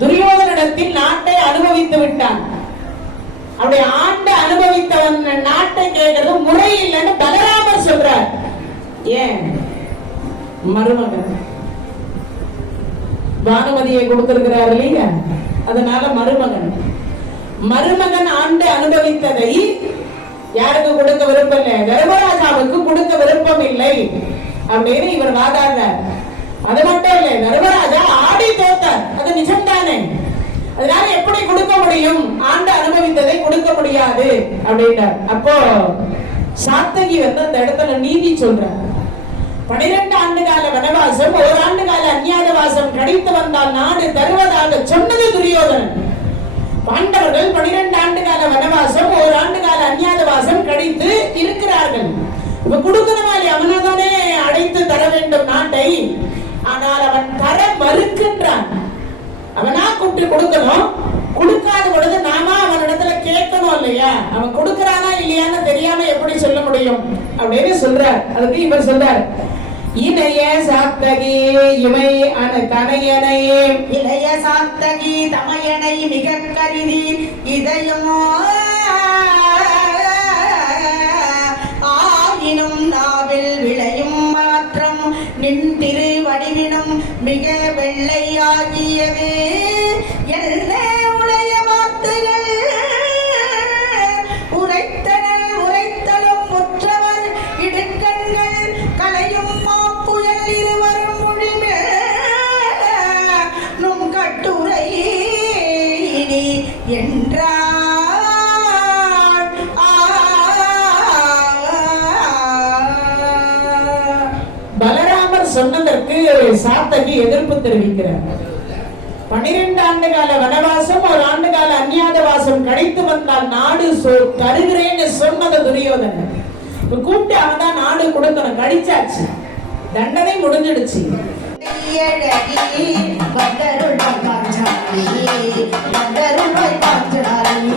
துரியோதனிடத்தில் நாட்டை அனுபவித்து விட்டான். அவருடைய ஆண்டை அனுபவித்தவன் நாட்டை கேட்கறது முறை இல்லைன்னு பலராமர் சொல்றார். ஏன்? மருமகன். பானுமதியை கொடுத்திருக்கிறார் இல்லையா அதனால மருமகன். மருமகன் ஆண்டு அனுபவித்ததை யாருக்கு கொடுக்க விருப்பம் இல்லை? தர்மராஜாவுக்கு கொடுக்க விருப்பம் இல்லை அப்படின்னு இவர் வாதாடுறார். அது மட்டும் இல்லை தர்மராஜா அது நிஜம்தானே? அதனால எப்படி கொடுக்க முடியும்? ஆண்டு அனுபவித்ததை கொடுக்க முடியாது அப்படின்றார் அப்போ சாத்தகி வந்து அந்த இடத்துல நீதி சொல்றார். பனிரெண்டு ஆண்டு கால வனவாசம் ஓராண்டு கால அந்நியாத வாசம் கடித்து வந்தால் நாடு தருவதாக சொன்னது துரியோதனன். பாண்டவர்கள் பனிரெண்டு ஆண்டு கால வனவாசம் ஓராண்டு கால அந்நியாத வாசம் கடித்து இருக்கிறார்கள். இப்ப கொடுக்கணுமாலி அவனதானே அடைத்து தர வேண்டும் நாட்டை? ஆனால் அவன் தர மறுக்கின்றான். அவனா கூப்பிட்டு கொடுக்கணும். கொடுக்காத பொழுது நாம அவனிடத்துல கேட்கணும் இல்லையா? அவன் கொடுக்கறானா இல்லையான்னு தெரியாம எப்படி சொல்ல முடியும்? அப்படின்னு சொல்றார். அதுக்கு இவர் சொல்றார். இணைய சாத்தகி இமை அன தனையனையே இளைய சாத்தகி தமையனை மிக கருதி இதயமோ ஆயினும் நாவில் விளையும் மாற்றம். நின் திரு வடிவினும் மிக வெள்ளையாகியது. என்றார் ஆ. பலராமர் சொன்னதற்கு சாத்தகி எதிர்ப்பு தெரிவிக்கிறார். பனிரெண்டு ஆண்டு கால வனவாசம் ஒரு ஆண்டு கால அந்நியாத வாசம் கழித்து வந்தால் நாடு சொ- தருகிறேன்னு சொன்னது துரியோதனன். இப்ப கூப்பிட்டு அவன் தான் நாடு கொடுக்கணும். கழிச்சாச்சு தண்டனை முடிஞ்சிடுச்சு. பந்தருள் வந்தருள் பாஞ்சாலி